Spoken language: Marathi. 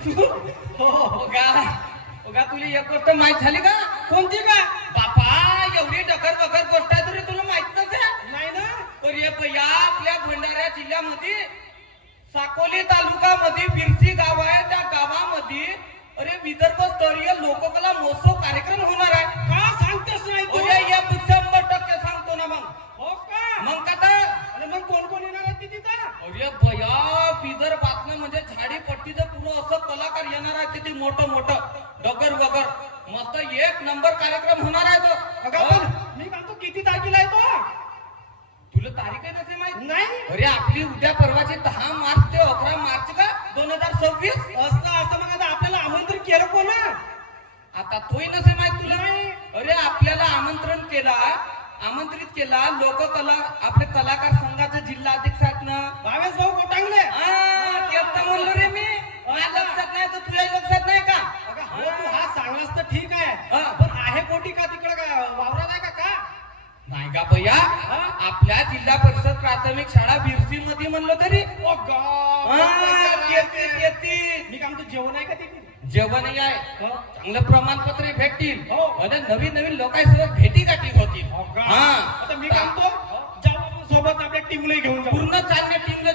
ओगा तुला एक गोष्ट माहित झाली का? कोणती का? बापा एवढी डकर बकर गोष्ट आहे तरी तुला माहित नाही ना. अरे या आपल्या भंडारा जिल्ह्यामध्ये साकोली तालुक्यामध्ये बिरसी गाव आहे. त्या गावामध्ये अरे विदर्भ स्तरीय लोककला महोत्सव कार्यक्रम होणार आहे. का सांगतेस नाही तू? अरे या 100% सांगतो ना मग. हो का? मग का तर आणि मग कोण कोण येणार आहे तिथं? अरे भया विदर्भातनं म्हणजे झाडीपट्टीचं पुरं असं कलाकार येणार आहे तिथे मोठं डगर वगर मस्त एक नंबर कार्यक्रम होणार आहे तो. अगं मी सांगतो किती तारखेला आहे तो? तुला तारीख आहे नसे माहित? नाही. अरे आपली उद्या परवाची 10 मार्च ते 11 मार्च का 2026. असं मग आता आपल्याला आमंत्रण केलं कोण? आता तोही नसे माहित तुला? नाही. अरे आपल्याला आमंत्रित केला लोककला आपले कलाकार संघाचे जिल्हा अध्यक्ष आहेत ना भावेश भाऊ कोटांगले. तेच तर म्हणलो रे मी. माझ्या लक्षात नाही तर तुझ्या लक्षात नाही का? हो तू हा सांगलास तर ठीक आहे. हा. पण आहे कोटी का तिकडे का वावरात आहे का? नाही का भैया आपल्या जिल्हा परिषद प्राथमिक शाळा बिरसी मध्ये म्हणलं तरी ओ गॉड. येतील. मी काय म्हणतो जेवण आहे का तिथे? जेवणही आहे चांगलं प्रमाणपत्र भेटतील हो. आणि नवीन लोकांसोबत भेटी गाठी होतील. आता मी काय म्हणतो जाऊ आपण सोबत आपल्या टीमला घेऊन जाऊ. पूर्ण चालण्या टीमला